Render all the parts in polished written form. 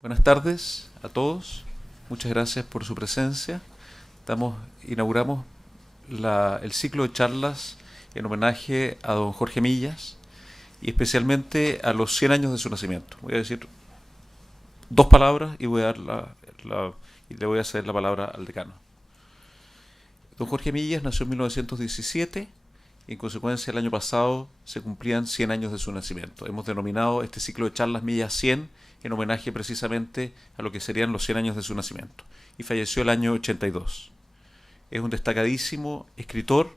Buenas tardes a todos. Muchas gracias por su presencia. Inauguramos el ciclo de charlas en homenaje a don Jorge Millas y especialmente a los 100 años de su nacimiento. Voy a decir dos palabras y y le voy a ceder la palabra al decano. Don Jorge Millas nació en 1917 y en consecuencia el año pasado se cumplían 100 años de su nacimiento. Hemos denominado este ciclo de charlas Millas 100 en homenaje precisamente a lo que serían los 100 años de su nacimiento. Y falleció el año 82. Es un destacadísimo escritor,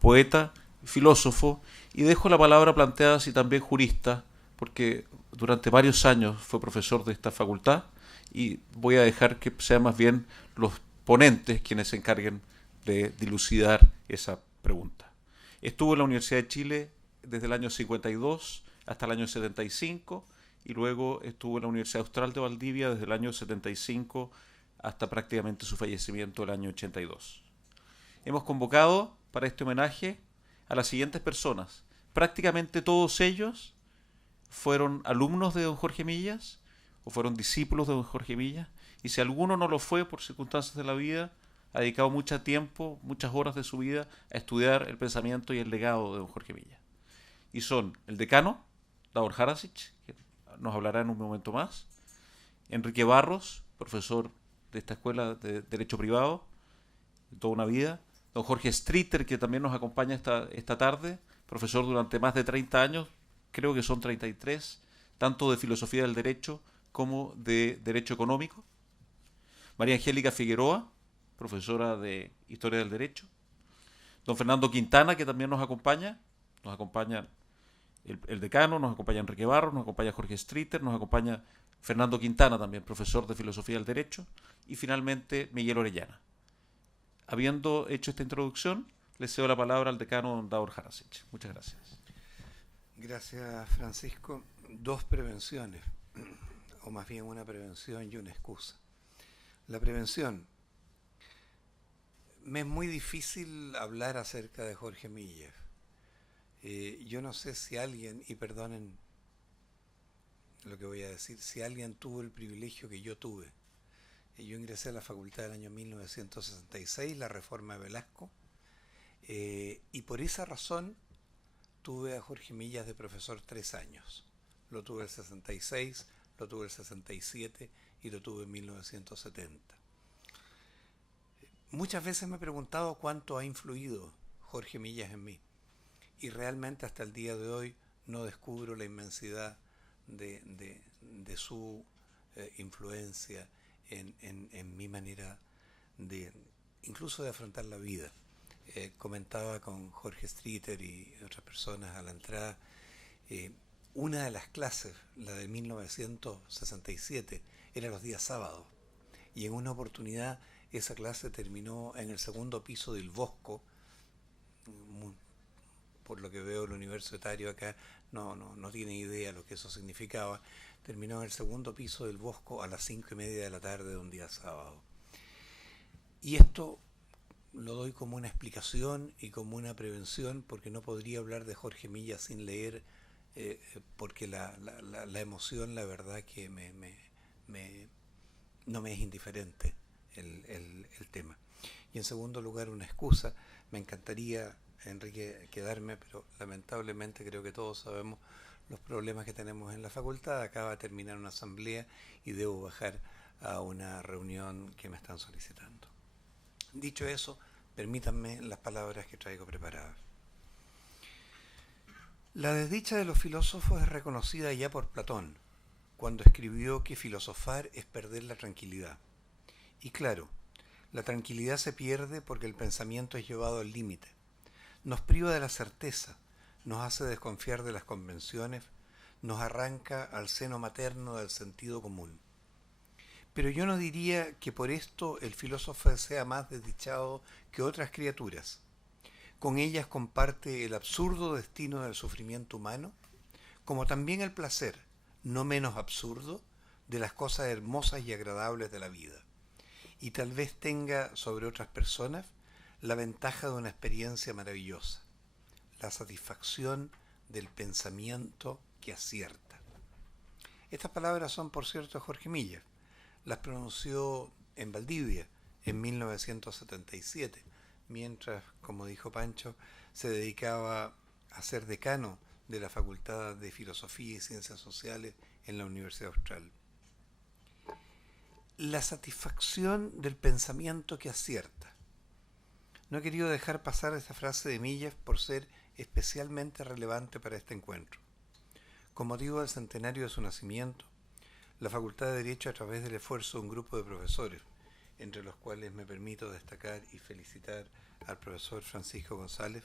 poeta, filósofo, y dejo la palabra planteada así también jurista, porque durante varios años fue profesor de esta facultad y voy a dejar que sean más bien los ponentes quienes se encarguen de dilucidar esa pregunta. Estuvo en la Universidad de Chile desde el año 52 hasta el año 75 y luego estuvo en la Universidad Austral de Valdivia desde el año 75 hasta prácticamente su fallecimiento el año 82. Hemos convocado para este homenaje a las siguientes personas. Prácticamente todos ellos fueron alumnos de don Jorge Millas o fueron discípulos de don Jorge Millas. Y si alguno no lo fue por circunstancias de la vida, ha dedicado mucho tiempo, muchas horas de su vida a estudiar el pensamiento y el legado de don Jorge Millas. Y son el decano, Davor Harasic, que nos hablará en un momento más, Enrique Barros, profesor de esta escuela de Derecho Privado, de toda una vida, don Jorge Streeter, que también nos acompaña esta tarde, profesor durante más de 30 años, creo que son 33, tanto de filosofía del derecho como de derecho económico. María Angélica Figueroa, profesora de historia del derecho. Don Fernando Quintana, que también nos acompaña el decano, nos acompaña Enrique Barros, nos acompaña Jorge Streeter, nos acompaña Fernando Quintana también, profesor de filosofía del derecho, y finalmente Miguel Orellana. Habiendo hecho esta introducción, le cedo la palabra al decano don Davor Harasic. Muchas gracias. Gracias, Francisco. Dos prevenciones, o más bien una prevención y una excusa. La prevención. Me es muy difícil hablar acerca de Jorge Millas. Yo no sé si alguien, y perdonen lo que voy a decir, si alguien tuvo el privilegio que yo tuve. Yo ingresé a la facultad del año 1966, la reforma de Velasco, y por esa razón tuve a Jorge Millas de profesor 3 años. Lo tuve el 66, lo tuve el 67 y lo tuve en 1970. Muchas veces me he preguntado cuánto ha influido Jorge Millas en mí y realmente hasta el día de hoy no descubro la inmensidad de su influencia en mi manera de incluso de afrontar la vida. Comentaba con Jorge Streeter y otras personas a la entrada, eh, una de las clases, la de 1967, era los días sábados y en una oportunidad esa clase terminó en el segundo piso del Bosco. Por lo que veo, el universitario acá no tiene idea lo que eso significaba. Terminó en el segundo piso del Bosco a las 5:30 de la tarde de un día sábado. Y esto lo doy como una explicación y como una prevención, porque no podría hablar de Jorge Millas sin leer, porque la emoción, la verdad que me, no me es indiferente el tema. Y en segundo lugar, una excusa. Me encantaría, Enrique, quedarme, pero lamentablemente creo que todos sabemos los problemas que tenemos en la facultad. Acaba de terminar una asamblea y debo bajar a una reunión que me están solicitando. Dicho eso, permítanme las palabras que traigo preparadas. La desdicha de los filósofos es reconocida ya por Platón, cuando escribió que filosofar es perder la tranquilidad. Y claro, la tranquilidad se pierde porque el pensamiento es llevado al límite. Nos priva de la certeza, nos hace desconfiar de las convenciones, nos arranca al seno materno del sentido común. Pero yo no diría que por esto el filósofo sea más desdichado que otras criaturas. Con ellas comparte el absurdo destino del sufrimiento humano, como también el placer, no menos absurdo, de las cosas hermosas y agradables de la vida. Y tal vez tenga sobre otras personas la ventaja de una experiencia maravillosa, la satisfacción del pensamiento que acierta. Estas palabras son, por cierto, de Jorge Millas. Las pronunció en Valdivia en 1977, mientras, como dijo Pancho, se dedicaba a ser decano de la Facultad de Filosofía y Ciencias Sociales en la Universidad Austral. La satisfacción del pensamiento que acierta. No he querido dejar pasar esta frase de Millas por ser especialmente relevante para este encuentro. Con motivo del centenario de su nacimiento, la Facultad de Derecho, a través del esfuerzo de un grupo de profesores, entre los cuales me permito destacar y felicitar al profesor Francisco González,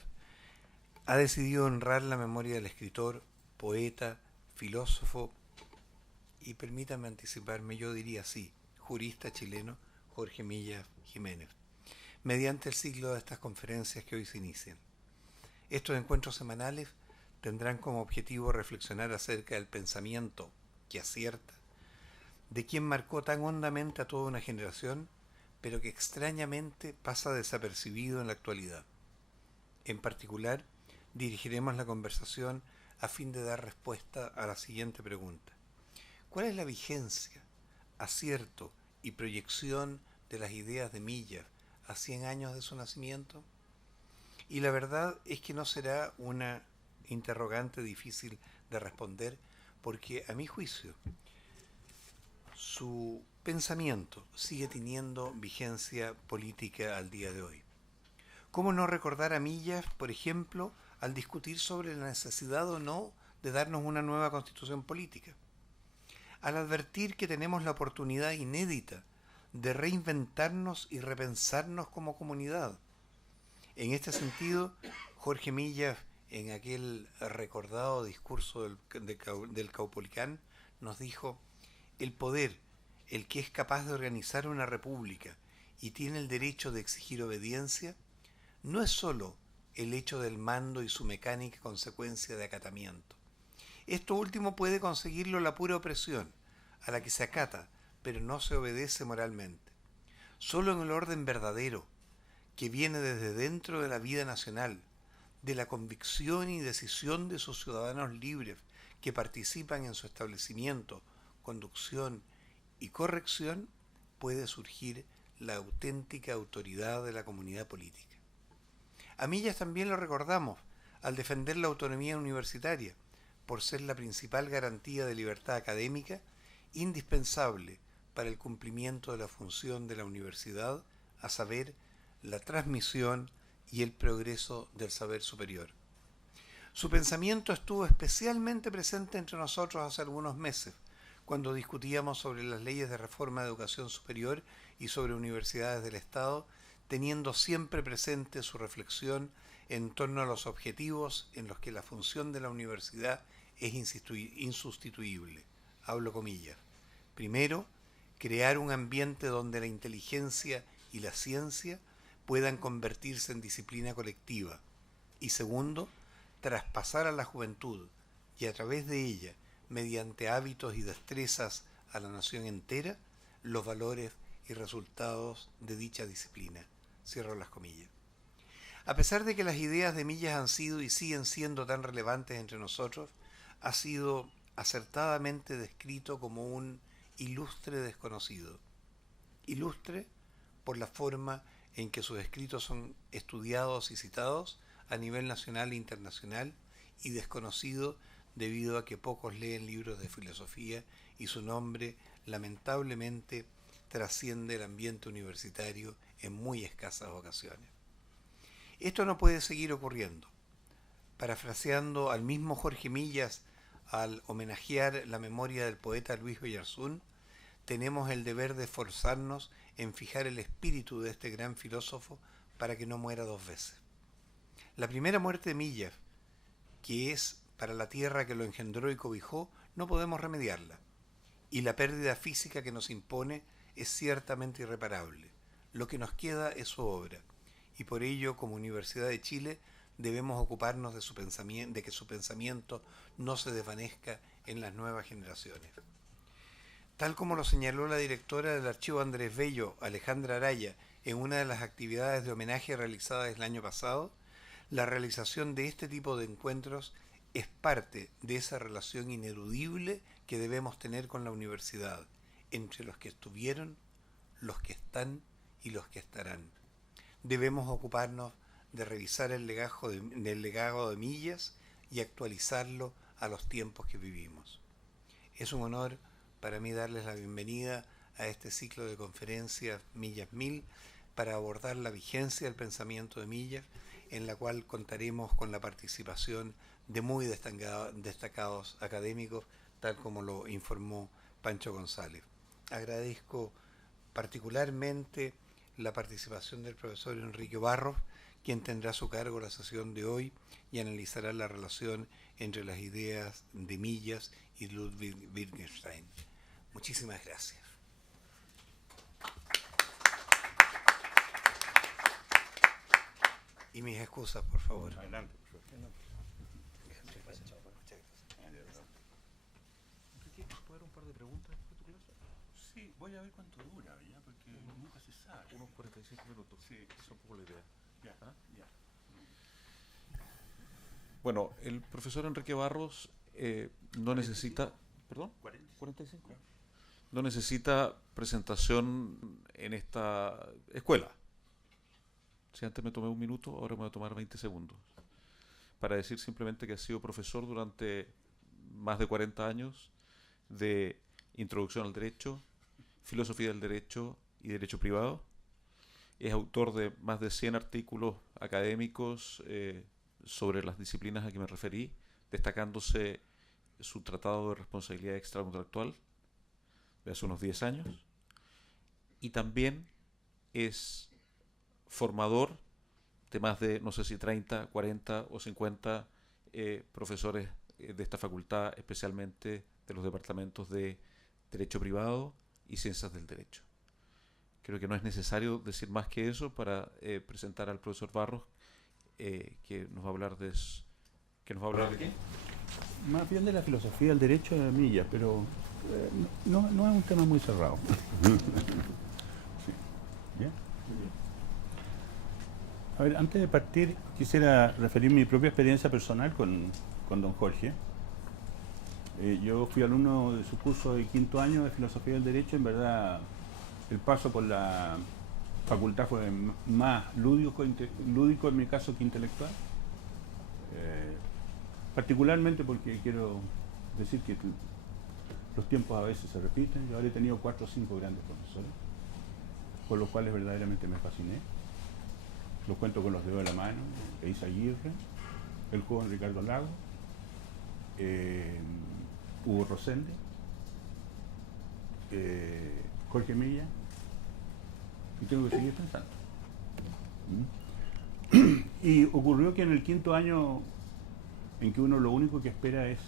ha decidido honrar la memoria del escritor, poeta, filósofo y, permítanme anticiparme, yo diría así, jurista chileno Jorge Millas Jiménez, mediante el ciclo de estas conferencias que hoy se inician. Estos encuentros semanales tendrán como objetivo reflexionar acerca del pensamiento que acierta, de quien marcó tan hondamente a toda una generación, pero que extrañamente pasa desapercibido en la actualidad. En particular, dirigiremos la conversación a fin de dar respuesta a la siguiente pregunta. ¿Cuál es la vigencia, acierto y proyección de las ideas de Millas a 100 años de su nacimiento? Y la verdad es que no será una interrogante difícil de responder, porque a mi juicio su pensamiento sigue teniendo vigencia política al día de hoy. ¿Cómo no recordar a Millas, por ejemplo, al discutir sobre la necesidad o no de darnos una nueva constitución política? Al advertir que tenemos la oportunidad inédita de reinventarnos y repensarnos como comunidad. En este sentido, Jorge Millas, en aquel recordado discurso del Caupolicán, nos dijo: el poder, el que es capaz de organizar una república y tiene el derecho de exigir obediencia, no es sólo el hecho del mando y su mecánica consecuencia de acatamiento. Esto último puede conseguirlo la pura opresión, a la que se acata, pero no se obedece moralmente. Solo en el orden verdadero, que viene desde dentro de la vida nacional, de la convicción y decisión de sus ciudadanos libres que participan en su establecimiento, conducción y corrección, puede surgir la auténtica autoridad de la comunidad política. A Millas también lo recordamos al defender la autonomía universitaria, por ser la principal garantía de libertad académica indispensable para el cumplimiento de la función de la universidad, a saber, la transmisión y el progreso del saber superior. Su pensamiento estuvo especialmente presente entre nosotros hace algunos meses, cuando discutíamos sobre las leyes de reforma de educación superior y sobre universidades del Estado, teniendo siempre presente su reflexión en torno a los objetivos en los que la función de la universidad es insustituible. Hablo comillas. Primero, crear un ambiente donde la inteligencia y la ciencia puedan convertirse en disciplina colectiva. Y segundo, traspasar a la juventud y a través de ella, mediante hábitos y destrezas a la nación entera, los valores y resultados de dicha disciplina. Cierro las comillas. A pesar de que las ideas de Millas han sido y siguen siendo tan relevantes entre nosotros, ha sido acertadamente descrito como un ilustre desconocido. Ilustre por la forma en que sus escritos son estudiados y citados a nivel nacional e internacional, y desconocido debido a que pocos leen libros de filosofía y su nombre lamentablemente trasciende el ambiente universitario en muy escasas ocasiones. Esto no puede seguir ocurriendo. Parafraseando al mismo Jorge Millas al homenajear la memoria del poeta Luis Oyarzún, tenemos el deber de esforzarnos en fijar el espíritu de este gran filósofo para que no muera dos veces. La primera muerte de Millas, que es para la tierra que lo engendró y cobijó, no podemos remediarla, y la pérdida física que nos impone es ciertamente irreparable. Lo que nos queda es su obra, y por ello, como Universidad de Chile, debemos ocuparnos de que su pensamiento no se desvanezca en las nuevas generaciones. Tal como lo señaló la directora del Archivo Andrés Bello, Alejandra Araya, en una de las actividades de homenaje realizadas el año pasado, la realización de este tipo de encuentros es parte de esa relación ineludible que debemos tener con la universidad, entre los que estuvieron, los que están y los que estarán. Debemos ocuparnos de revisar el legado de Millas y actualizarlo a los tiempos que vivimos. Es un honor para mí darles la bienvenida a este ciclo de conferencias Millas 1000 para abordar la vigencia del pensamiento de Millas, en la cual contaremos con la participación de muy destacados académicos, tal como lo informó Pancho González. Agradezco particularmente la participación del profesor Enrique Barros, quien tendrá a su cargo la sesión de hoy y analizará la relación entre las ideas de Millas y Ludwig Wittgenstein. Muchísimas gracias. Y mis excusas, por favor. Adelante, profesor. Muchas gracias. ¿Puedo dar un par de preguntas después de tu clase? Sí, voy a ver cuánto dura, ¿ya? Porque nunca se sabe. Unos 45 minutos. Sí, esa es un poco la idea. Ya, ¿Ah? ya. Bueno, el profesor Enrique Barros no necesita... ¿Perdón? 45. No necesita presentación en esta escuela. Si antes me tomé un minuto, ahora me voy a tomar 20 segundos. Para decir simplemente que ha sido profesor durante más de 40 años de Introducción al Derecho, Filosofía del Derecho y Derecho Privado. Es autor de más de 100 artículos académicos sobre las disciplinas a que me referí, destacándose su Tratado de Responsabilidad Extracontractual de hace unos 10 años. Y también es formador de más de, no sé si 30, 40 o 50 profesores de esta facultad, especialmente de los departamentos de Derecho Privado y Ciencias del Derecho. Creo que no es necesario decir más que eso para presentar al profesor Barros, que nos va a hablar de eso. ¿Que nos va a hablar de qué? Más bien de la filosofía del derecho de Millas, pero no es un tema muy cerrado. Sí. ¿Ya? A ver, antes de partir, quisiera referir mi propia experiencia personal con don Jorge. Yo fui alumno de su curso de quinto año de Filosofía del Derecho. En verdad, el paso por la facultad fue más lúdico en mi caso que intelectual. Particularmente porque quiero decir que los tiempos a veces se repiten. Yo ahora he tenido 4 o 5 grandes profesores, con los cuales verdaderamente me fasciné. Los cuento con los dedos de la mano: Eisa Aguirre, el joven Ricardo Lago, Hugo Rosende, Jorge Milla, y tengo que seguir pensando. Y ocurrió que en el quinto año, en que uno lo único que espera es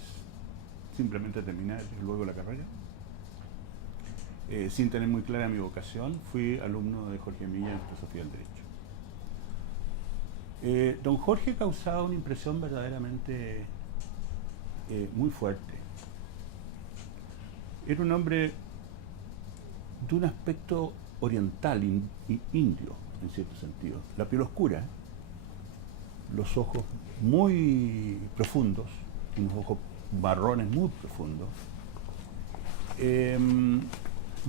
simplemente terminar luego la carrera, sin tener muy clara mi vocación, fui alumno de Jorge Milla en Filosofía del Derecho. Don Jorge causaba una impresión verdaderamente muy fuerte. Era un hombre de un aspecto oriental, indio, en cierto sentido. La piel oscura, los ojos muy profundos, unos ojos marrones muy profundos, de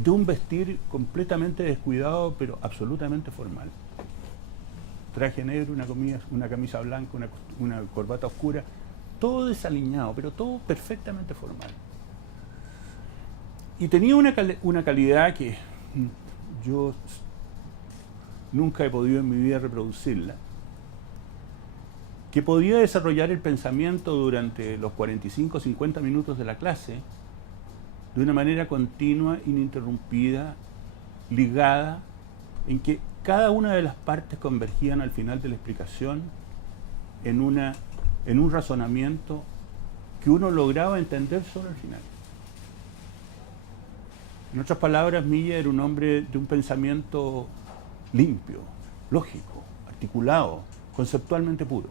un vestir completamente descuidado, pero absolutamente formal. Traje negro, una camisa blanca, una corbata oscura, todo desaliñado, pero todo perfectamente formal. Y tenía una calidad que yo nunca he podido en mi vida reproducirla, que podía desarrollar el pensamiento durante los 45 o 50 minutos de la clase de una manera continua, ininterrumpida, ligada, en que cada una de las partes convergían al final de la explicación en un razonamiento que uno lograba entender solo al final. En otras palabras, Milla era un hombre de un pensamiento limpio, lógico, articulado, conceptualmente puro.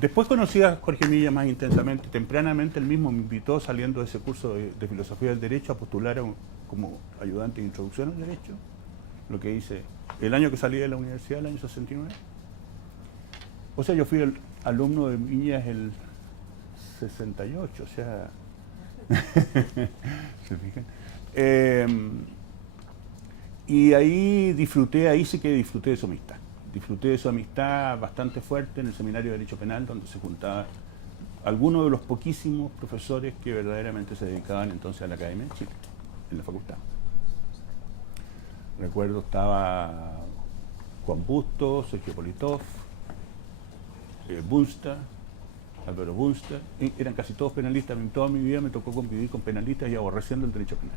Después conocí a Jorge Milla más intensamente. Tempranamente él mismo me invitó, saliendo de ese curso de Filosofía del Derecho, a postular como ayudante de Introducción al Derecho, lo que hice el año que salí de la universidad, el año 69. O sea, yo fui el alumno de Millas 68, o sea... ¿Se fijan? Y ahí sí que disfruté de su amistad. Disfruté de su amistad bastante fuerte en el Seminario de Derecho Penal, donde se juntaban algunos de los poquísimos profesores que verdaderamente se dedicaban entonces a la Academia de Chile, en la facultad. Recuerdo estaba Juan Bustos, Sergio Politov, Bunster, Álvaro Bunster, eran casi todos penalistas. Toda mi vida me tocó convivir con penalistas y aborreciendo el derecho penal.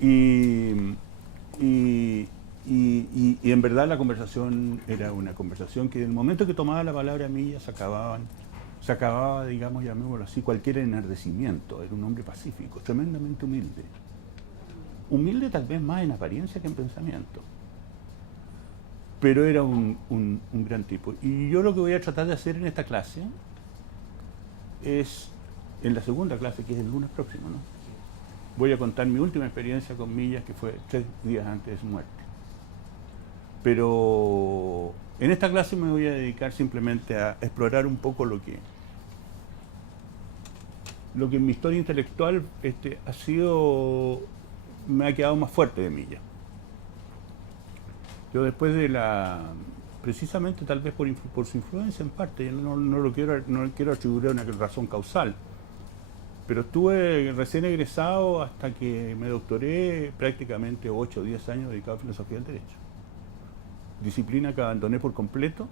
Y en verdad la conversación era una conversación que en el momento que tomaba la palabra Millas se acababa, digamos, llamémoslo así, cualquier enardecimiento. Era un hombre pacífico, tremendamente humilde. Humilde tal vez más en apariencia que en pensamiento. Pero era un gran tipo. Y yo lo que voy a tratar de hacer en esta clase es, en la segunda clase, que es el lunes próximo, ¿no? Voy a contar mi última experiencia con Millas, que fue 3 días antes de su muerte. Pero en esta clase me voy a dedicar simplemente a explorar un poco lo que en mi historia intelectual me ha quedado más fuerte de Millas. Yo después de precisamente tal vez por su influencia en parte, no quiero atribuir una razón causal, pero estuve recién egresado hasta que me doctoré prácticamente 8 o 10 años dedicado a filosofía del derecho. Disciplina que abandoné por completo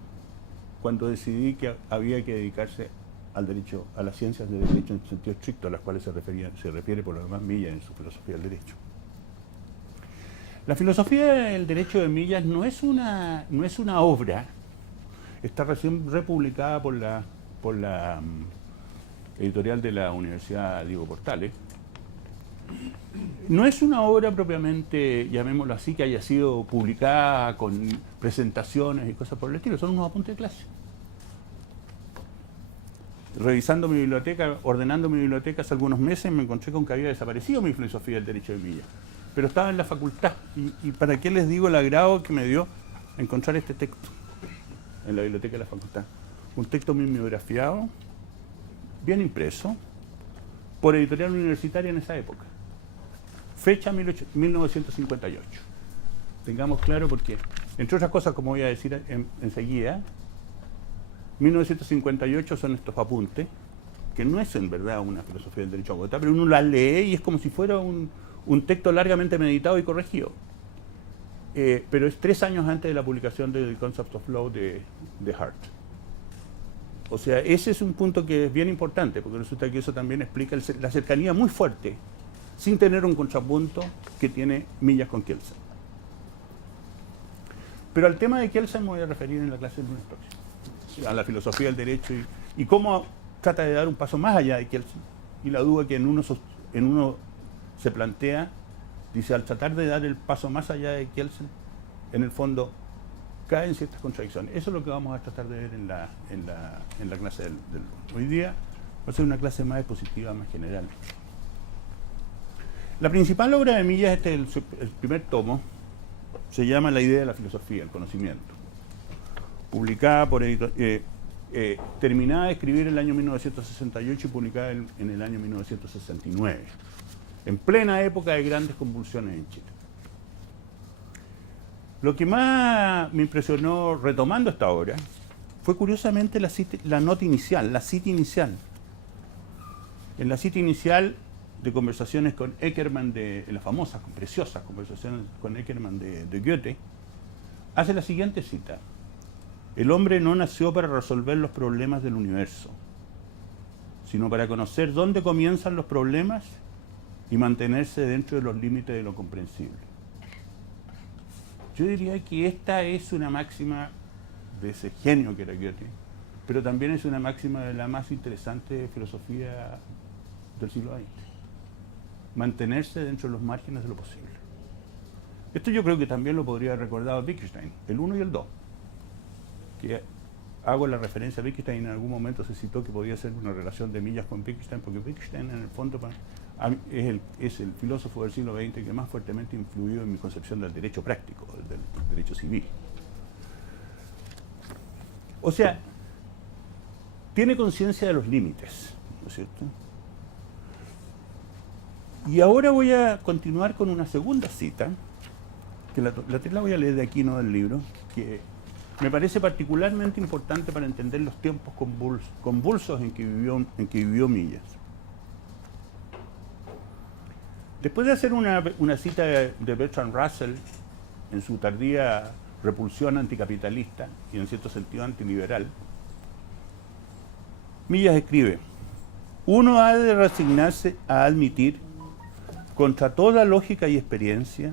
cuando decidí que había que dedicarse al derecho, a las ciencias del derecho en sentido estricto, a las cuales se refiere por lo demás Millas en su filosofía del derecho. La filosofía del derecho de Millas no es una obra, está recién republicada por la editorial de la Universidad Diego Portales. No es una obra propiamente, llamémoslo así, que haya sido publicada con presentaciones y cosas por el estilo, son unos apuntes de clase. Revisando mi biblioteca, ordenando mi biblioteca hace algunos meses, me encontré con que había desaparecido mi filosofía del derecho de Millas, pero estaba en la facultad. Y para qué les digo el agrado que me dio encontrar este texto en la biblioteca de la facultad. Un texto mimeografiado, bien impreso, por editorial universitaria en esa época. Fecha 1958. Tengamos claro porque, entre otras cosas, como voy a decir enseguida, 1958 son estos apuntes, que no es en verdad una filosofía del derecho a votar, pero uno la lee y es como si fuera un texto largamente meditado y corregido. Pero es 3 años antes de la publicación de The Concept of Law de Hart. O sea, ese es un punto que es bien importante, porque resulta que eso también explica la cercanía muy fuerte, sin tener un contrapunto, que tiene Millas con Kelsen. Pero al tema de Kelsen me voy a referir en la clase del lunes próximo, a la filosofía del derecho y cómo trata de dar un paso más allá de Kelsen, y la duda que en uno se plantea, dice, al tratar de dar el paso más allá de Kelsen, en el fondo caen ciertas contradicciones. Eso es lo que vamos a tratar de ver en la clase del hoy día. Va a ser una clase más expositiva, más general. La principal obra de Millas, el primer tomo, se llama La idea de la filosofía, el conocimiento. Publicada terminada de escribir en el año 1968 y publicada en el año 1969, en plena época de grandes convulsiones en Chile. Lo que más me impresionó retomando esta obra fue curiosamente la nota inicial, la cita inicial. En la cita inicial de conversaciones con Eckermann, en las famosas, preciosas conversaciones con Eckermann de Goethe, hace la siguiente cita: el hombre no nació para resolver los problemas del universo, sino para conocer dónde comienzan los problemas y mantenerse dentro de los límites de lo comprensible. Yo diría que esta es una máxima de ese genio que era Goethe, pero también es una máxima de la más interesante filosofía del siglo XX. Mantenerse dentro de los márgenes de lo posible. Esto yo creo que también lo podría haber recordado Wittgenstein, el 1 y el 2. Que hago la referencia a Wittgenstein, en algún momento se citó que podía ser una relación de Millas con Wittgenstein, porque Wittgenstein en el fondo es el filósofo del siglo XX que más fuertemente influyó en mi concepción del derecho práctico, del derecho civil. O sea, tiene conciencia de los límites, ¿no es cierto? Y ahora voy a continuar con una segunda cita, que la voy a leer de aquí, no del libro, que me parece particularmente importante para entender los tiempos convulsos en que vivió Millas. Después de hacer una cita de Bertrand Russell en su tardía repulsión anticapitalista y en cierto sentido antiliberal, Millas escribe: uno ha de resignarse a admitir, contra toda lógica y experiencia,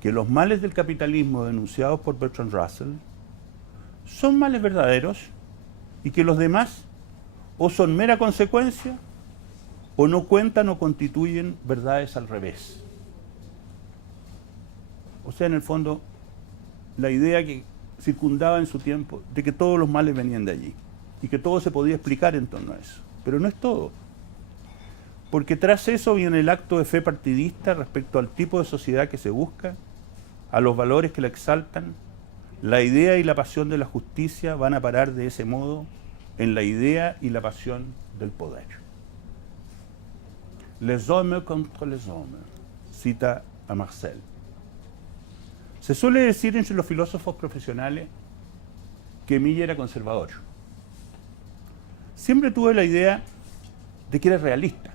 que los males del capitalismo denunciados por Bertrand Russell son males verdaderos y que los demás o son mera consecuencia o no cuentan o constituyen verdades al revés. O sea, en el fondo, la idea que circundaba en su tiempo de que todos los males venían de allí y que todo se podía explicar en torno a eso. Pero no es todo. Porque tras eso viene el acto de fe partidista respecto al tipo de sociedad que se busca, a los valores que la exaltan. La idea y la pasión de la justicia van a parar de ese modo en la idea y la pasión del poder. Les hommes contre les hommes, cita a Marcel. Se suele decir entre los filósofos profesionales que Millas era conservador. Siempre tuve la idea de que era realista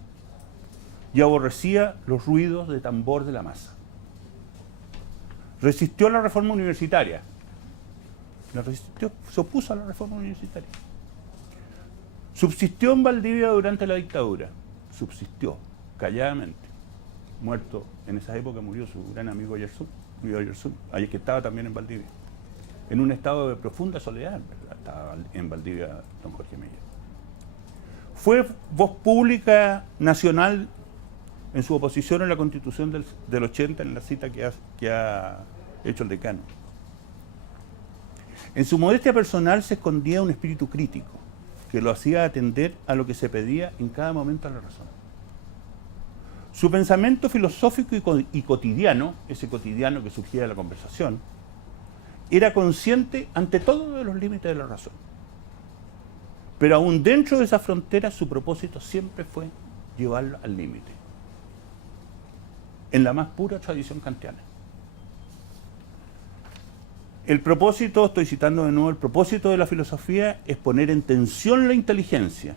y aborrecía los ruidos de tambor de la masa. Resistió la reforma universitaria. Se opuso a la reforma universitaria. Subsistió en Valdivia durante la dictadura. Subsistió, calladamente. Muerto, en esa época murió su gran amigo Yersun, ahí que estaba también en Valdivia. En un estado de profunda soledad, ¿verdad? Estaba en Valdivia don Jorge Millas. Fue voz pública nacional en su oposición a la Constitución del 80, en la cita que ha hecho el decano. En su modestia personal se escondía un espíritu crítico que lo hacía atender a lo que se pedía en cada momento a la razón. Su pensamiento filosófico y cotidiano, ese cotidiano que surgía de la conversación, era consciente ante todo de los límites de la razón. Pero aún dentro de esa frontera su propósito siempre fue llevarlo al límite, en la más pura tradición kantiana. El propósito, estoy citando de nuevo, el propósito de la filosofía es poner en tensión la inteligencia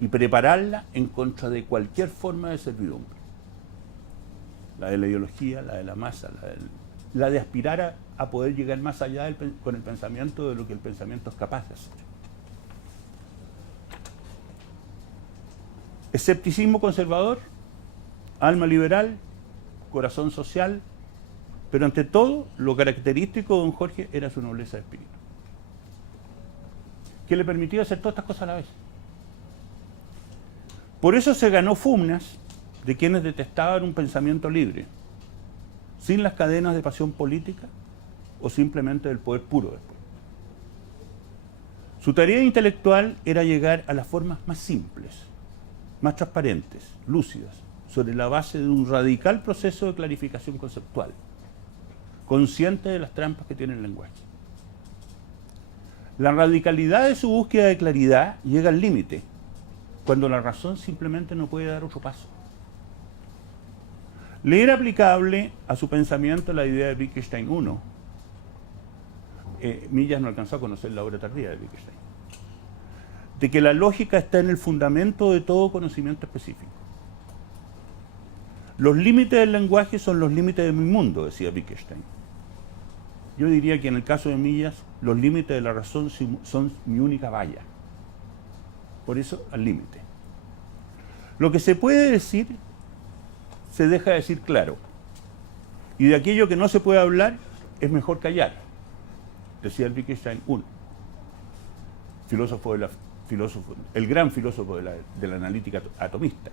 y prepararla en contra de cualquier forma de servidumbre. La de la ideología, la de la masa, la de aspirar a poder llegar más allá con el pensamiento de lo que el pensamiento es capaz de hacer. Escepticismo conservador, alma liberal, corazón social, pero ante todo, lo característico de don Jorge era su nobleza de espíritu, que le permitía hacer todas estas cosas a la vez. Por eso se ganó fumnas de quienes detestaban un pensamiento libre, sin las cadenas de pasión política o simplemente del poder puro después. Su tarea intelectual era llegar a las formas más simples, más transparentes, lúcidas, sobre la base de un radical proceso de clarificación conceptual, consciente de las trampas que tiene el lenguaje. La radicalidad de su búsqueda de claridad llega al límite, cuando la razón simplemente no puede dar otro paso. Le era aplicable a su pensamiento la idea de Wittgenstein I. Millas no alcanzó a conocer la obra tardía de Wittgenstein, de que la lógica está en el fundamento de todo conocimiento específico. Los límites del lenguaje son los límites de mi mundo, decía Wittgenstein. Yo diría que en el caso de Millas, los límites de la razón son mi única valla. Por eso, al límite. Lo que se puede decir, se deja decir claro. Y de aquello que no se puede hablar, es mejor callar, decía el Wittgenstein I, el gran filósofo de la analítica atomista.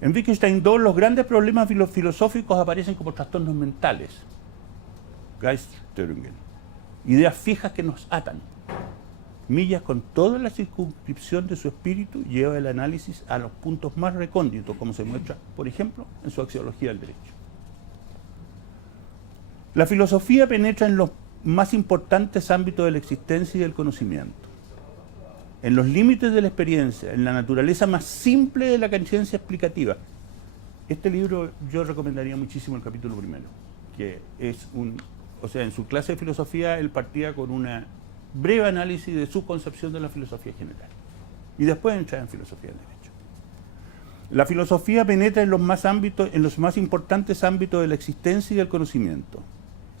En Wittgenstein II, los grandes problemas filosóficos aparecen como trastornos mentales, Geiststörungen, ideas fijas que nos atan. Millas, con toda la circunscripción de su espíritu, lleva el análisis a los puntos más recónditos, como se muestra, por ejemplo, en su axiología del derecho. La filosofía penetra en los más importantes ámbitos de la existencia y del conocimiento. en los límites de la experiencia, en la naturaleza más simple de la conciencia explicativa. Este libro yo recomendaría muchísimo el capítulo primero, que es o sea, en su clase de filosofía él partía con una breve análisis de su concepción de la filosofía general. Y después entra en filosofía del derecho. La filosofía penetra en los más importantes ámbitos de la existencia y del conocimiento,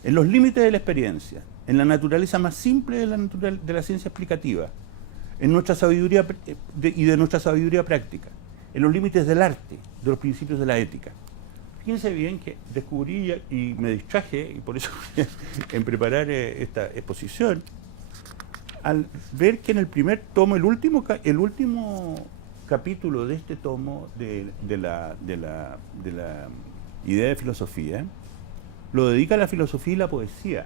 en los límites de la experiencia, en la naturaleza más simple de la ciencia explicativa, en nuestra sabiduría y de nuestra sabiduría práctica, en los límites del arte, de los principios de la ética. Fíjense bien que descubrí y me distraje, y por eso en preparar esta exposición, al ver que en el primer tomo, el último capítulo de este tomo de la idea de filosofía, lo dedica a la filosofía y la poesía.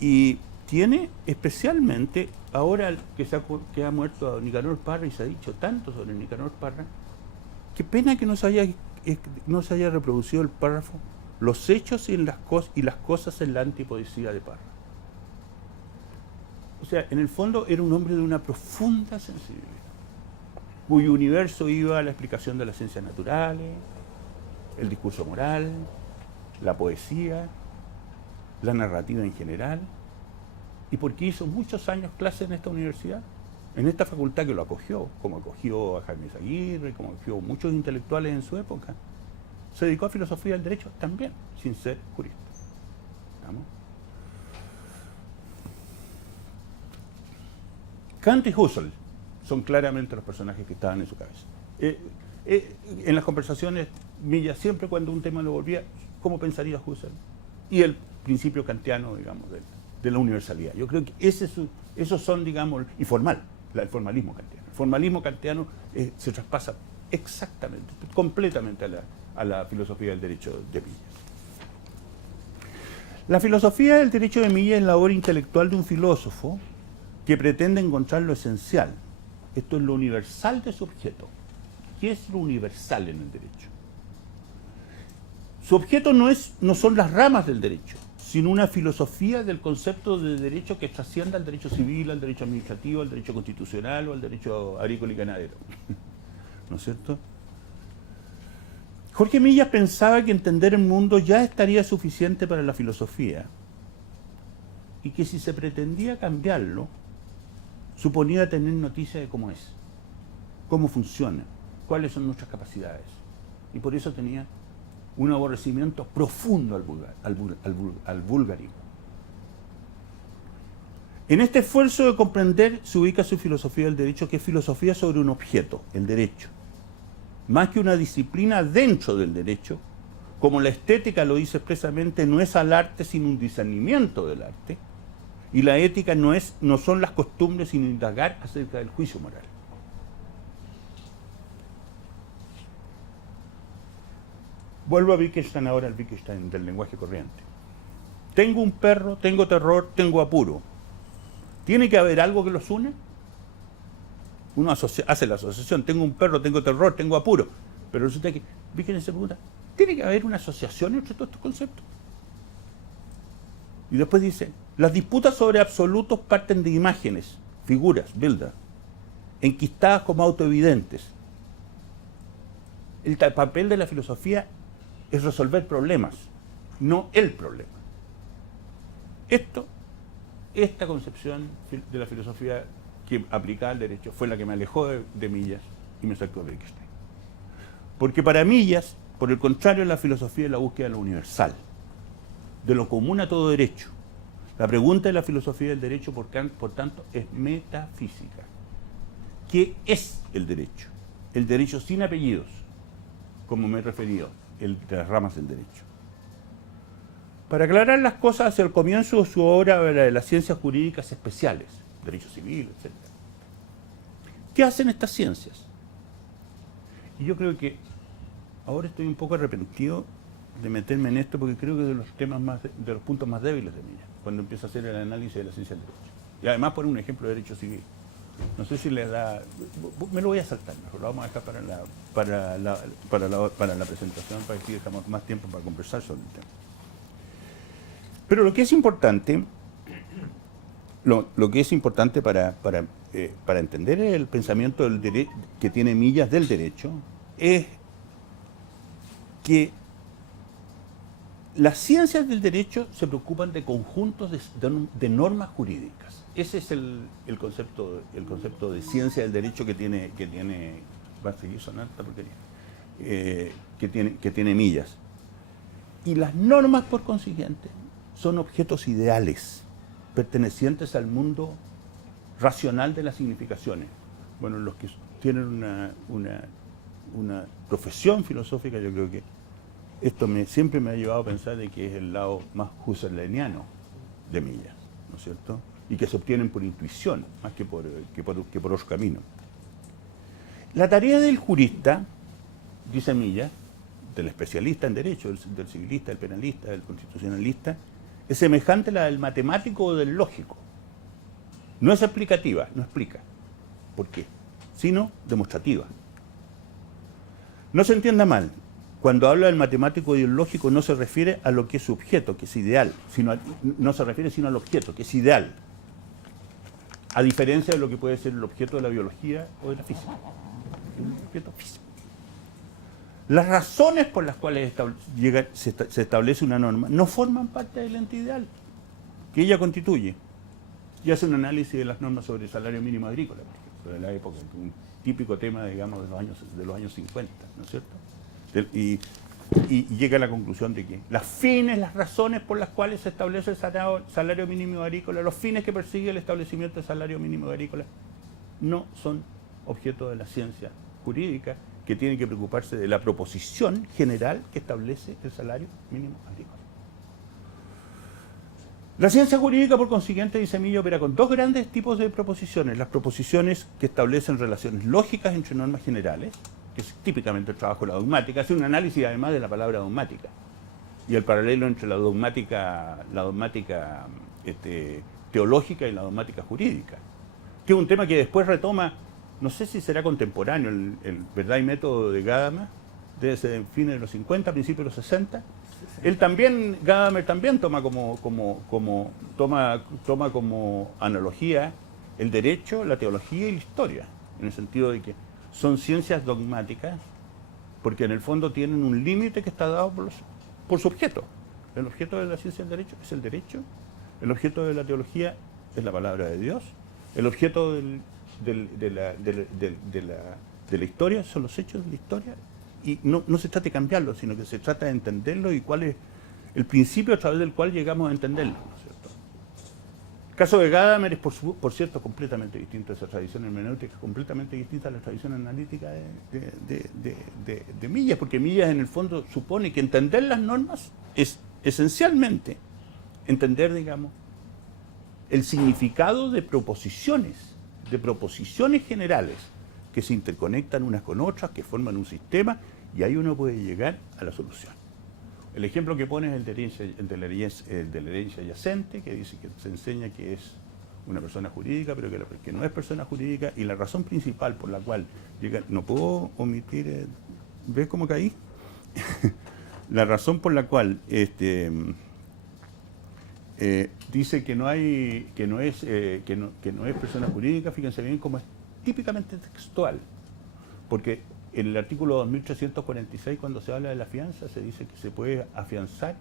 Y tiene especialmente, ahora que ha muerto Nicanor Parra y se ha dicho tanto sobre Nicanor Parra, qué pena que no se haya reproducido el párrafo los hechos y las cosas en la antipoesía de Parra. O sea, en el fondo era un hombre de una profunda sensibilidad, cuyo universo iba a la explicación de las ciencias naturales, el discurso moral, la poesía, la narrativa en general, y porque hizo muchos años clases en esta universidad, en esta facultad que lo acogió, como acogió a Jaime Aguirre, como acogió a muchos intelectuales en su época. Se dedicó a filosofía del derecho también, sin ser jurista. ¿Vamos? Kant y Husserl son claramente los personajes que estaban en su cabeza. En las conversaciones, Millas siempre cuando un tema lo volvía, ¿cómo pensaría Husserl? Y el principio kantiano, digamos, de la universalidad. Yo creo que esos son, digamos, y formal, el formalismo kantiano. El formalismo kantiano se traspasa exactamente, completamente a la filosofía del derecho de Millas. La filosofía del derecho de Millas es la obra intelectual de un filósofo que pretende encontrar lo esencial. Esto es lo universal de su objeto. ¿Qué es lo universal en el derecho? Su objeto no son las ramas del derecho, sino una filosofía del concepto de derecho que trascienda al derecho civil, al derecho administrativo, al derecho constitucional o al derecho agrícola y ganadero. ¿No es cierto? Jorge Millas pensaba que entender el mundo ya estaría suficiente para la filosofía y que si se pretendía cambiarlo, suponía tener noticia de cómo es, cómo funciona, cuáles son nuestras capacidades. Y por eso tenía un aborrecimiento profundo al vulgarismo. En este esfuerzo de comprender se ubica su filosofía del derecho, que es filosofía sobre un objeto, el derecho. Más que una disciplina dentro del derecho, como la estética lo dice expresamente, no es al arte sino un discernimiento del arte, y la ética no son las costumbres sino indagar acerca del juicio moral. Vuelvo a Wittgenstein ahora, al Wittgenstein del lenguaje corriente. Tengo un perro, tengo terror, tengo apuro. ¿Tiene que haber algo que los une? Uno hace la asociación, tengo un perro, tengo terror, tengo apuro. Pero resulta que Wittgenstein se pregunta, ¿tiene que haber una asociación entre todos estos conceptos? Y después dice, las disputas sobre absolutos parten de imágenes, figuras, bilder, enquistadas como autoevidentes. El papel de la filosofía es resolver problemas, no el problema. Esta concepción de la filosofía que aplicaba al derecho fue la que me alejó de Millas y me acercó a Wittgenstein. Porque para Millas, por el contrario, la filosofía es la búsqueda de lo universal, de lo común a todo derecho. La pregunta de la filosofía del derecho, por tanto, es metafísica. ¿Qué es el derecho? El derecho sin apellidos, como me he referido, de las ramas del derecho. Para aclarar las cosas, hacia el comienzo de su obra de las ciencias jurídicas especiales, derecho civil, etc. ¿Qué hacen estas ciencias? Y yo creo que ahora estoy un poco arrepentido de meterme en esto porque creo que es de los temas de los puntos más débiles de Millas, cuando empieza a hacer el análisis de la ciencia del derecho. Y además poner un ejemplo de derecho civil. No sé si le da... Me lo voy a saltar, mejor lo vamos a dejar para la presentación, para que así dejamos más tiempo para conversar sobre el tema. Pero lo que es importante, lo que es importante para para entender el pensamiento que tiene Millas del derecho, es que las ciencias del derecho se preocupan de conjuntos de normas jurídicas. Ese es el concepto de ciencia del derecho que tiene va a seguir sonando esta porquería, que tiene Millas. Y las normas, por consiguiente, son objetos ideales, pertenecientes al mundo racional de las significaciones. Bueno, los que tienen una profesión filosófica, yo creo que esto siempre me ha llevado a pensar de que es el lado más husserliano de Millas, ¿no es cierto? Y que se obtienen por intuición, más que por otro camino. La tarea del jurista, dice Millas, del especialista en derecho, del civilista, del penalista, del constitucionalista, es semejante a la del matemático o del lógico. No es explicativa, no explica por qué, sino demostrativa. No se entienda mal, cuando habla del matemático y del lógico no se refiere a lo que es su objeto, que es ideal, no se refiere sino al objeto, que es ideal, a diferencia de lo que puede ser el objeto de la biología o de la física. Un objeto físico. Las razones por las cuales se establece una norma no forman parte del ente ideal que ella constituye. Y hace un análisis de las normas sobre el salario mínimo agrícola, por ejemplo, de la época, un típico tema, digamos, de los años 50, ¿no es cierto? Y llega a la conclusión de que las razones por las cuales se establece el salario mínimo agrícola, los fines que persigue el establecimiento del salario mínimo agrícola, no son objeto de la ciencia jurídica, que tiene que preocuparse de la proposición general que establece el salario mínimo agrícola. La ciencia jurídica, por consiguiente, dice Millas, opera con dos grandes tipos de proposiciones. Las proposiciones que establecen relaciones lógicas entre normas generales, que es típicamente el trabajo de la dogmática, hace un análisis además de la palabra dogmática y el paralelo entre la dogmática teológica y la dogmática jurídica, que es un tema que después retoma, no sé si será contemporáneo, el Verdad y Método de Gadamer, desde fines de los 50, principios de los 60. Gadamer también toma como analogía el derecho, la teología y la historia, en el sentido de que son ciencias dogmáticas porque en el fondo tienen un límite que está dado por su objeto. El objeto de la ciencia del derecho es el derecho, el objeto de la teología es la palabra de Dios, el objeto de la historia son los hechos de la historia, y no se trata de cambiarlo, sino que se trata de entenderlo y cuál es el principio a través del cual llegamos a entenderlo, ¿no es cierto? El caso de Gadamer es, por cierto, completamente distinto a esa tradición hermenéutica, completamente distinta a la tradición analítica de Millas, porque Millas en el fondo supone que entender las normas es esencialmente entender, digamos, el significado de proposiciones generales que se interconectan unas con otras, que forman un sistema, y ahí uno puede llegar a la solución. El ejemplo que pone es el de la herencia yacente, que dice que se enseña que es una persona jurídica, pero que no es persona jurídica, y la razón principal por la cual llega, no puedo omitir, ¿ves cómo caí? La razón por la cual dice que no es persona jurídica, fíjense bien cómo es típicamente textual, porque en el artículo 2346, cuando se habla de la fianza, se dice que se puede afianzar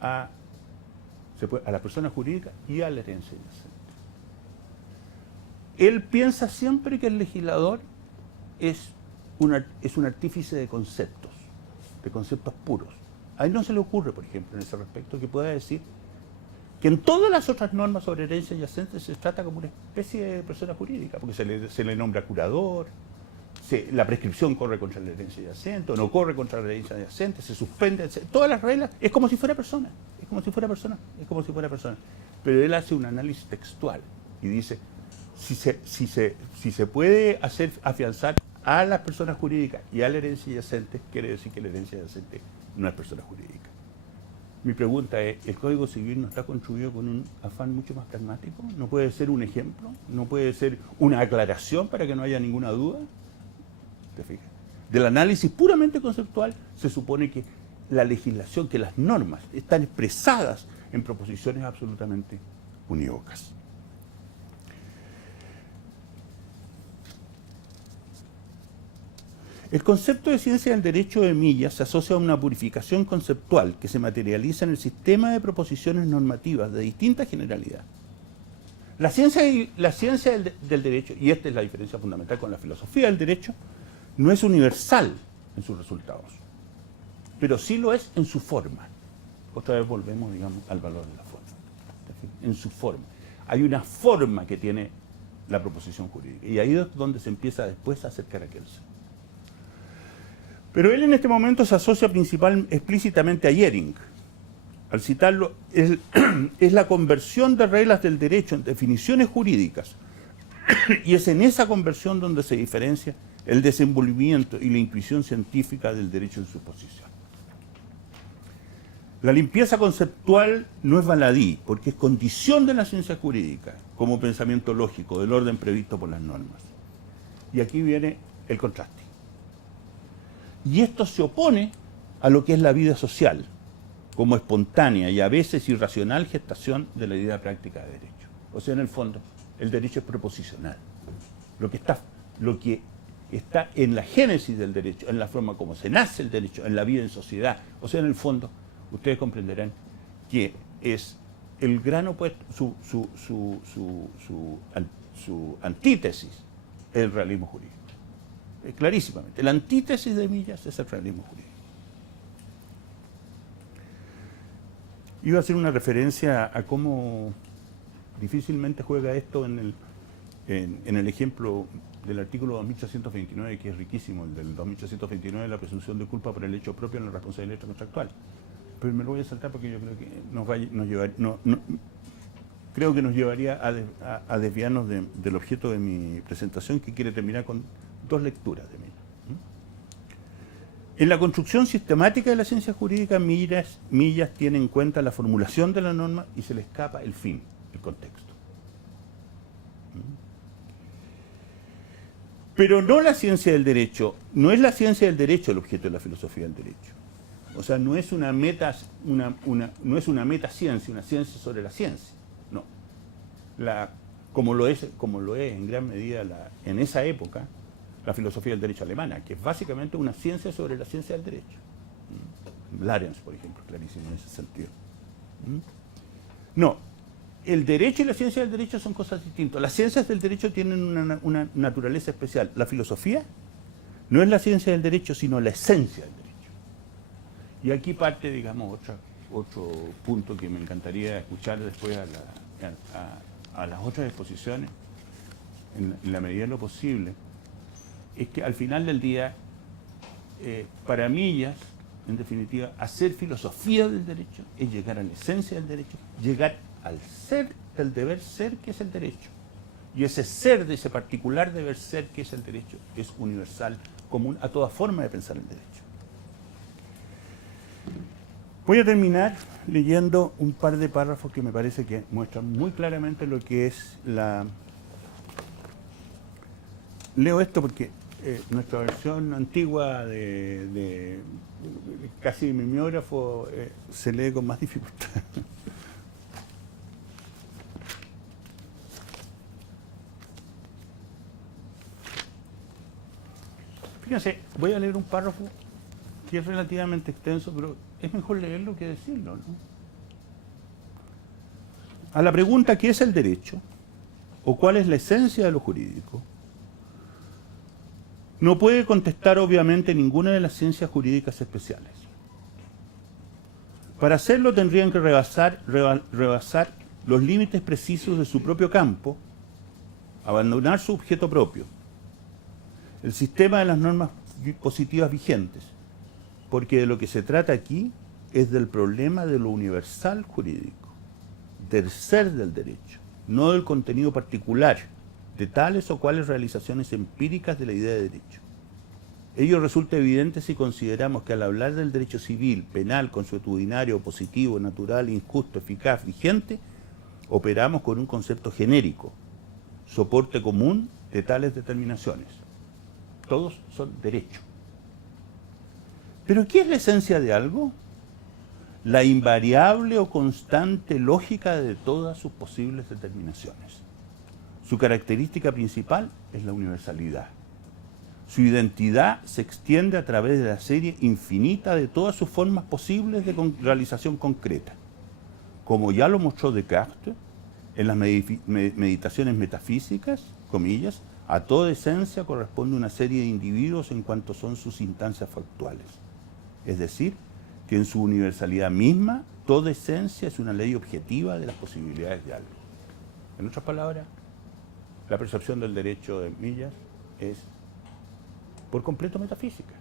a la persona jurídica y a la herencia yacente. Él piensa siempre que el legislador es un artífice de conceptos puros. A él no se le ocurre, por ejemplo, en ese respecto, que pueda decir que en todas las otras normas sobre herencia yacente se trata como una especie de persona jurídica, porque se le nombra curador, la prescripción corre contra la herencia yacente o no corre contra la herencia yacente, se suspende, todas las reglas, es como si fuera persona. Pero él hace un análisis textual y dice, si se puede afianzar a las personas jurídicas y a la herencia yacente, quiere decir que la herencia yacente no es persona jurídica. Mi pregunta es, ¿el Código Civil no está construido con un afán mucho más pragmático? ¿No puede ser un ejemplo? ¿No puede ser una aclaración para que no haya ninguna duda? ¿Te fijas? Del análisis puramente conceptual se supone que la legislación, que las normas están expresadas en proposiciones absolutamente unívocas. El concepto de ciencia del derecho de Millas se asocia a una purificación conceptual que se materializa en el sistema de proposiciones normativas de distinta generalidad. La ciencia del derecho, y esta es la diferencia fundamental con la filosofía del derecho, no es universal en sus resultados, pero sí lo es en su forma. Otra vez volvemos, digamos, al valor de la forma. En su forma. Hay una forma que tiene la proposición jurídica, y ahí es donde se empieza después a acercar a Kelsen. Pero él en este momento se asocia explícitamente a Jhering. Al citarlo, es la conversión de reglas del derecho en definiciones jurídicas. Y es en esa conversión donde se diferencia el desenvolvimiento y la intuición científica del derecho en su posición. La limpieza conceptual no es baladí, porque es condición de la ciencia jurídica, como pensamiento lógico, del orden previsto por las normas. Y aquí viene el contraste. Y esto se opone a lo que es la vida social, como espontánea y a veces irracional gestación de la idea práctica de derecho. O sea, en el fondo, el derecho es proposicional. Lo que está en la génesis del derecho, en la forma como se nace el derecho, en la vida en sociedad. O sea, en el fondo, ustedes comprenderán que es el gran opuesto, su antítesis, el realismo jurídico. Clarísimamente. La antítesis de Millas es el realismo jurídico. Iba a hacer una referencia a cómo difícilmente juega esto en el ejemplo del artículo 2829, que es riquísimo, el del 2829, la presunción de culpa por el hecho propio en la responsabilidad contractual. Pero me lo voy a saltar porque yo creo que creo que nos llevaría a desviarnos del objeto de mi presentación, que quiere terminar con dos lecturas de Millas. En la construcción sistemática de la ciencia jurídica, Millas tiene en cuenta la formulación de la norma y se le escapa el fin, el contexto. Pero no la ciencia del derecho, no es la ciencia del derecho el objeto de la filosofía del derecho. O sea, no es una metaciencia, una ciencia sobre la ciencia. No. Como lo es en gran medida en esa época la filosofía del derecho alemana, que es básicamente una ciencia sobre la ciencia del derecho. Larens, por ejemplo, clarísimo en ese sentido. No, el derecho y la ciencia del derecho son cosas distintas. Las ciencias del derecho tienen una naturaleza especial. La filosofía no es la ciencia del derecho, sino la esencia del derecho. Y aquí parte, digamos, otro punto que me encantaría escuchar después a las otras exposiciones, en la medida de lo posible, es que al final del día, para Millas, en definitiva, hacer filosofía del derecho es llegar a la esencia del derecho, llegar al ser del deber ser que es el derecho. Y ese ser de ese particular deber ser que es el derecho es universal, común a toda forma de pensar el derecho. Voy a terminar leyendo un par de párrafos que me parece que muestran muy claramente lo que es la... Leo esto porque nuestra versión antigua de casi mimeógrafo se lee con más dificultad. Fíjense, voy a leer un párrafo que es relativamente extenso, pero es mejor leerlo que decirlo, ¿no? A la pregunta ¿qué es el derecho? ¿O cuál es la esencia de lo jurídico? No puede contestar obviamente ninguna de las ciencias jurídicas especiales. Para hacerlo tendrían que rebasar los límites precisos de su propio campo, abandonar su objeto propio, el sistema de las normas positivas vigentes, porque de lo que se trata aquí es del problema de lo universal jurídico, del ser del derecho, no del contenido particular de tales o cuales realizaciones empíricas de la idea de derecho. Ello resulta evidente si consideramos que al hablar del derecho civil, penal, consuetudinario, positivo, natural, injusto, eficaz, vigente, operamos con un concepto genérico, soporte común de tales determinaciones. Todos son derechos. ¿Pero qué es la esencia de algo? La invariable o constante lógica de todas sus posibles determinaciones. Su característica principal es la universalidad. Su identidad se extiende a través de la serie infinita de todas sus formas posibles de realización concreta. Como ya lo mostró Descartes, en las meditaciones metafísicas, comillas, a toda esencia corresponde una serie de individuos en cuanto son sus instancias factuales. Es decir, que en su universalidad misma, toda esencia es una ley objetiva de las posibilidades de algo. En otras palabras, la percepción del derecho de Millas es por completo metafísica.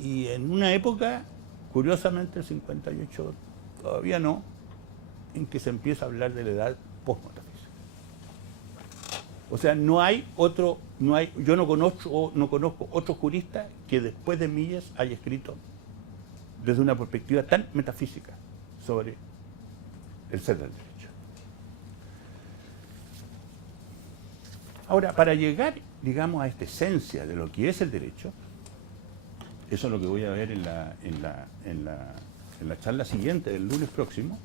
Y en una época, curiosamente el 58 todavía no, en que se empieza a hablar de la edad postmetafísica. O sea, yo no conozco otro jurista que después de Millas haya escrito desde una perspectiva tan metafísica sobre el ser del derecho. Ahora, para llegar, digamos, a esta esencia de lo que es el derecho, eso es lo que voy a ver en la charla siguiente del lunes próximo.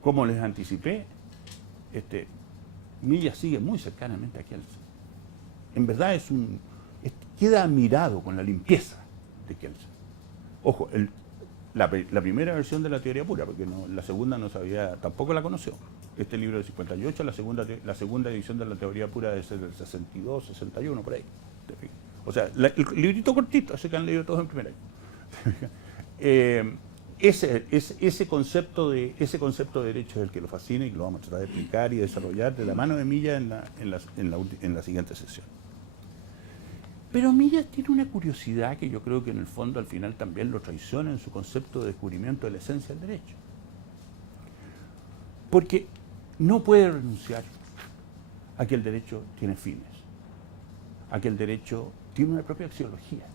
Como les anticipé, Millas sigue muy cercanamente a Kelsen. En verdad queda admirado con la limpieza de Kelsen. Ojo, la primera versión de la teoría pura, porque la segunda no sabía, tampoco la conoció. Este libro del 58, la segunda edición de la teoría pura debe ser del 62, 61, por ahí. O sea, el librito cortito, ese que han leído todos en primer año. Ese concepto de derecho es el que lo fascina y que lo vamos a tratar de explicar y desarrollar de la mano de Millas en la siguiente sesión. Pero Millas tiene una curiosidad que yo creo que en el fondo al final también lo traiciona en su concepto de descubrimiento de la esencia del derecho. Porque no puede renunciar a que el derecho tiene fines, a que el derecho tiene una propia axiología.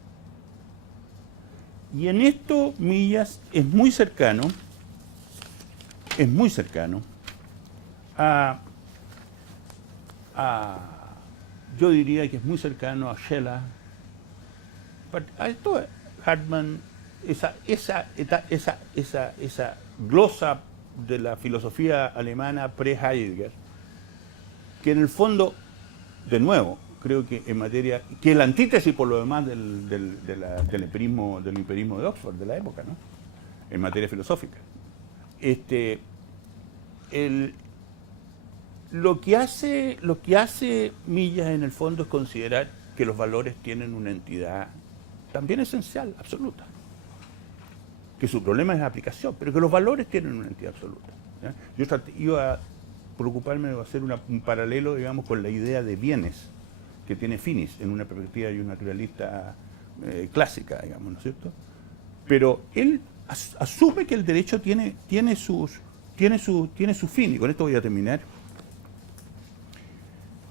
Y en esto Millas es muy cercano yo diría que es muy cercano a Schiller, a esto, Hartmann, esa glosa de la filosofía alemana pre-Heidegger, que en el fondo, de nuevo, creo que en materia, que es la antítesis por lo demás del empirismo de Oxford de la época, ¿no? En materia filosófica. Lo que hace Millas en el fondo es considerar que los valores tienen una entidad también esencial, absoluta. Que su problema es la aplicación, pero que los valores tienen una entidad absoluta. ¿Ya? Yo iba a preocuparme de hacer un paralelo, digamos, con la idea de bienes que tiene Finis en una perspectiva y un naturalista clásica, digamos, ¿no es cierto? Pero él asume que el derecho tiene su fin, y con esto voy a terminar.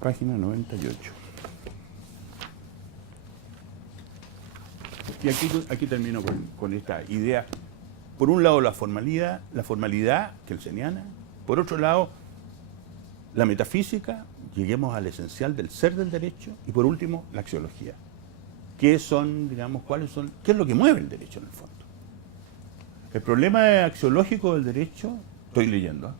Página 98. Y aquí termino con esta idea. Por un lado la formalidad kelseniana, por otro lado la metafísica, lleguemos al esencial del ser del derecho, y por último la axiología. ¿Qué son, digamos, qué es lo que mueve el derecho en el fondo? El problema axiológico del derecho, estoy leyendo,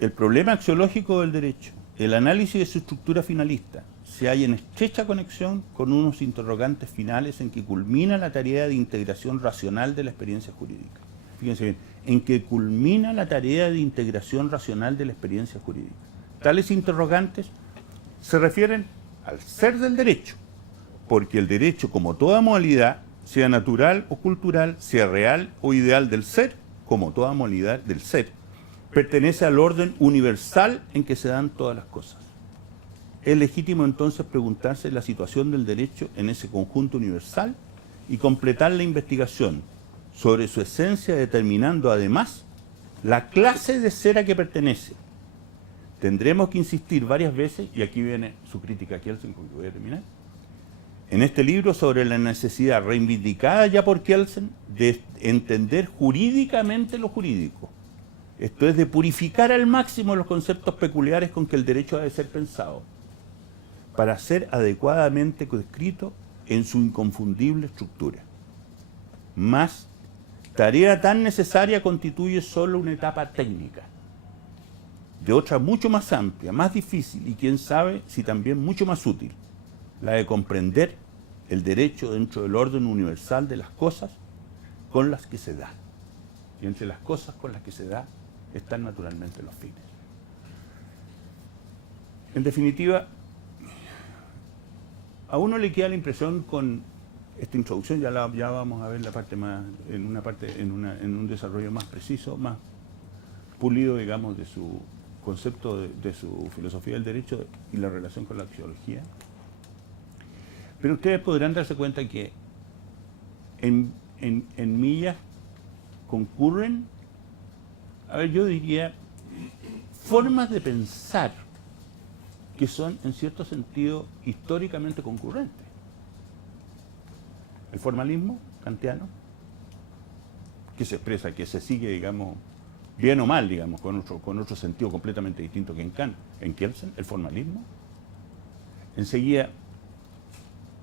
el problema axiológico del derecho, el análisis de su estructura finalista, se halla en estrecha conexión con unos interrogantes finales en que culmina la tarea de integración racional de la experiencia jurídica. Fíjense bien, en que culmina la tarea de integración racional de la experiencia jurídica. Tales interrogantes se refieren al ser del derecho, porque el derecho, como toda modalidad, sea natural o cultural, sea real o ideal del ser, como toda modalidad del ser, pertenece al orden universal en que se dan todas las cosas. Es legítimo entonces preguntarse la situación del derecho en ese conjunto universal y completar la investigación sobre su esencia, determinando además la clase de ser a que pertenece. Tendremos que insistir varias veces, y aquí viene su crítica a Kelsen, con que voy a terminar, en este libro sobre la necesidad reivindicada ya por Kelsen de entender jurídicamente lo jurídico. Esto es, de purificar al máximo los conceptos peculiares con que el derecho ha de ser pensado, para ser adecuadamente descrito en su inconfundible estructura. Mas, tarea tan necesaria constituye solo una etapa técnica. de otra mucho más amplia, más difícil y quién sabe si también mucho más útil, la de comprender el derecho dentro del orden universal de las cosas con las que se da. Y entre las cosas con las que se da están naturalmente los fines. En definitiva, a uno le queda la impresión con esta introducción, ya vamos a ver la parte más, en un desarrollo más preciso, más pulido, digamos, de su concepto, de su filosofía del derecho y la relación con la axiología. Pero ustedes podrán darse cuenta que en Millas concurren, a ver, yo diría, formas de pensar que son, en cierto sentido, históricamente concurrentes. El formalismo kantiano, que se expresa, que se sigue, digamos, bien o mal, digamos, con otro sentido completamente distinto que en Kant, en Kelsen, el formalismo. Enseguida,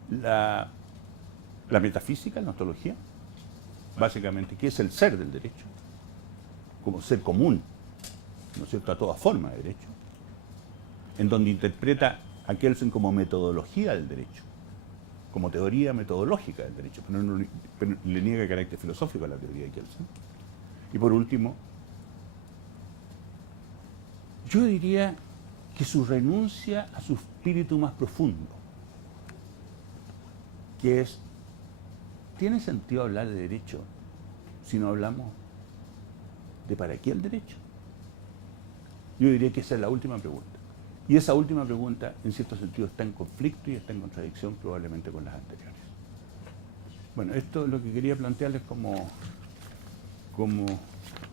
la metafísica, la ontología, básicamente, que es el ser del derecho, como ser común, ¿no es cierto?, a toda forma de derecho, en donde interpreta a Kelsen como metodología del derecho, como teoría metodológica del derecho, pero le niega carácter filosófico a la teoría de Kelsen. Y por último, yo diría que su renuncia a su espíritu más profundo, que es, ¿tiene sentido hablar de derecho si no hablamos de para qué el derecho? Yo diría que esa es la última pregunta. Y esa última pregunta, en cierto sentido, está en conflicto y está en contradicción probablemente con las anteriores. Bueno, esto es lo que quería plantearles como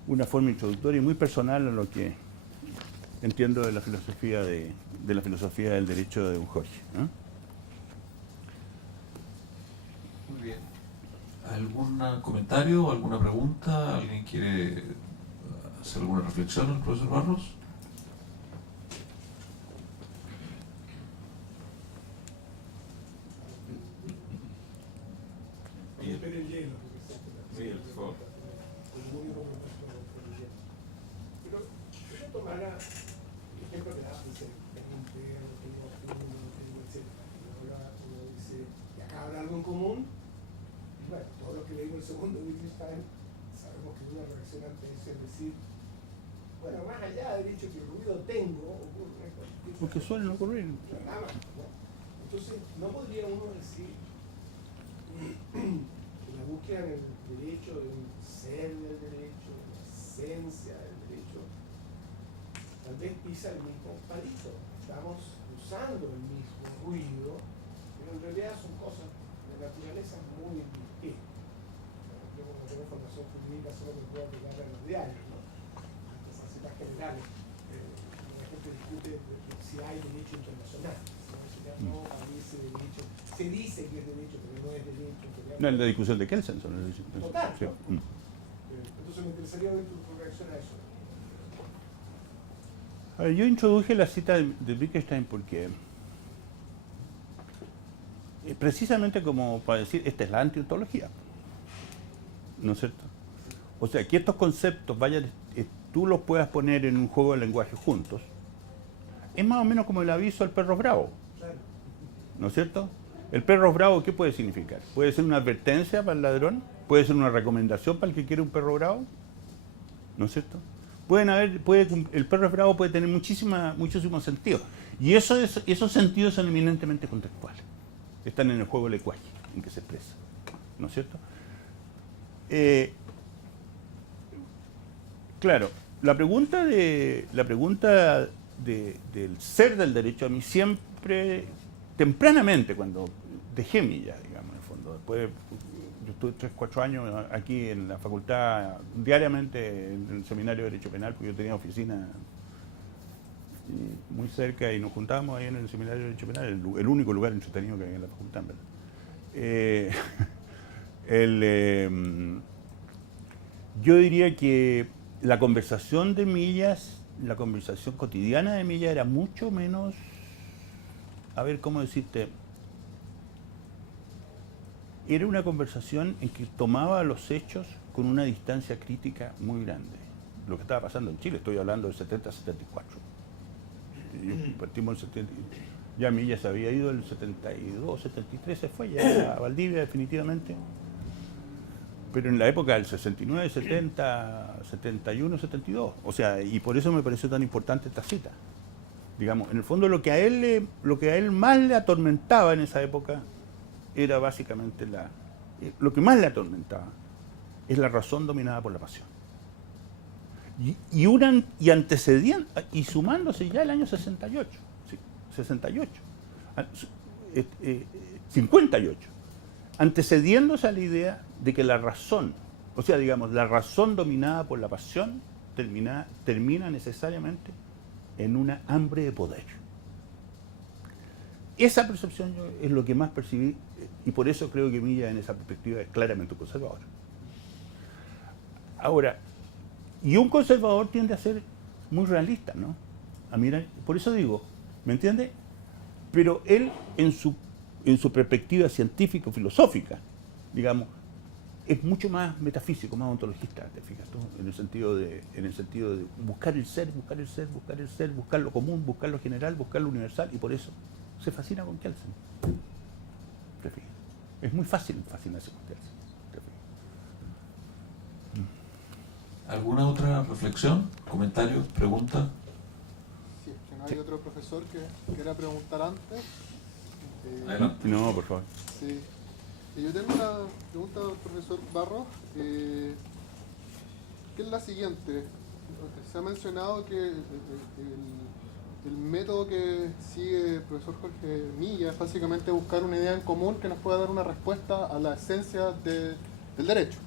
una forma introductoria y muy personal a lo que entiendo de la filosofía del derecho de don Jorge, ¿no? Muy bien. ¿Algún comentario, alguna pregunta? ¿Alguien quiere hacer alguna reflexión al profesor Barros? Algo en común, y bueno, todo lo que leímos el segundo Wittgenstein, sabemos que una reacción ante eso es decir, bueno, más allá del hecho que el ruido tengo, ocurre porque suelen ocurrir. Nada más, ¿no? Entonces, ¿no podría uno decir que la búsqueda en el derecho de un ser del derecho, de una esencia del derecho, tal vez pisa el mismo palito? Estamos usando el mismo ruido, pero en realidad son cosas de naturaleza muy distinta. Yo como tengo formación jurídica solo me puedo aplicar a los diarios, ¿no? Las facetas generales. La gente discute si hay derecho internacional. No, a mí ese derecho, se dice que es derecho, pero no es derecho. No, en la discusión de Kelsen son los derechos. Total. Sí. Entonces me interesaría ver tu reacción a eso. A ver, yo introduje la cita de Wittgenstein porque precisamente como para decir, esta es la antiontología, ¿no es cierto? O sea, que estos conceptos tú los puedas poner en un juego de lenguaje juntos, es más o menos como el aviso al perro bravo, ¿no es cierto? El perro bravo, ¿qué puede significar? Puede ser una advertencia para el ladrón, puede ser una recomendación para el que quiere un perro bravo, ¿no es cierto? El perro bravo puede tener muchísimos sentidos, y esos sentidos son eminentemente contextuales. Están en el juego del lenguaje en que se expresa, ¿no es cierto? Claro, la pregunta del ser del derecho a mí siempre, tempranamente, cuando dejé Millas, digamos, en el fondo, después yo estuve 3 o 4 años aquí en la facultad, diariamente en el seminario de Derecho Penal, porque yo tenía oficina muy cerca y nos juntábamos ahí en el seminario de Derecho Penal, el único lugar entretenido que había en la facultad, ¿verdad? Yo diría que la conversación de Millas, la conversación cotidiana de Millas era mucho menos, a ver cómo decirte, era una conversación en que tomaba los hechos con una distancia crítica muy grande. lo que estaba pasando en Chile. Estoy hablando del 70-74. Partimos en 70. Ya Millas se había ido el 72, 73, se fue ya a Valdivia definitivamente. Pero en la época del 69, 70, 71, 72. O sea, y por eso me pareció tan importante esta cita. Digamos, en el fondo lo que a él más le atormentaba en esa época era básicamente lo que más le atormentaba es la razón dominada por la pasión. Y antecediendo, y sumándose ya el año 68, sí, 68, 58, antecediéndose a la idea de que la razón, o sea, digamos, la razón dominada por la pasión termina necesariamente en una hambre de poder. Esa percepción es lo que más percibí, y por eso creo que Millas en esa perspectiva es claramente un conservador. Ahora, y un conservador tiende a ser muy realista, ¿no? Por eso digo, ¿me entiende? Pero él en su perspectiva científico-filosófica, digamos, es mucho más metafísico, más ontologista, ¿te fijas tú? En el sentido de buscar el ser, buscar lo común, buscar lo general, buscar lo universal, y por eso se fascina con Kelsen. ¿Te fijas? Es muy fácil fascinarse con Kelsen. ¿Te fijas? ¿Alguna otra reflexión, comentario, pregunta? Si es que no hay otro profesor que quiera preguntar antes. Adelante. No, por favor. Sí. Yo tengo una pregunta al profesor Barros, que es la siguiente. Se ha mencionado que el método que sigue el profesor Jorge Millas es básicamente buscar una idea en común que nos pueda dar una respuesta a la esencia del derecho.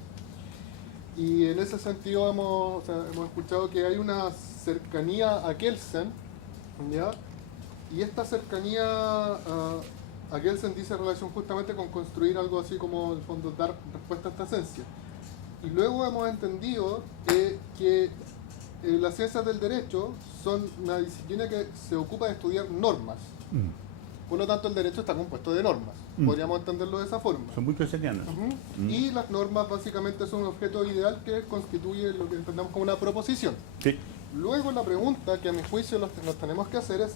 Y en ese sentido hemos escuchado que hay una cercanía a Kelsen, ¿ya? Y esta cercanía a Kelsen dice relación justamente con construir algo así como, en el fondo, dar respuesta a esta esencia. Y luego hemos entendido que las ciencias del derecho son una disciplina que se ocupa de estudiar normas. Por lo tanto, el derecho está compuesto de normas. Podríamos entenderlo de esa forma. Son muy kelsenianos. Y las normas básicamente son un objeto ideal que constituye lo que entendemos como una proposición. Sí. Luego la pregunta que a mi juicio nos tenemos que hacer es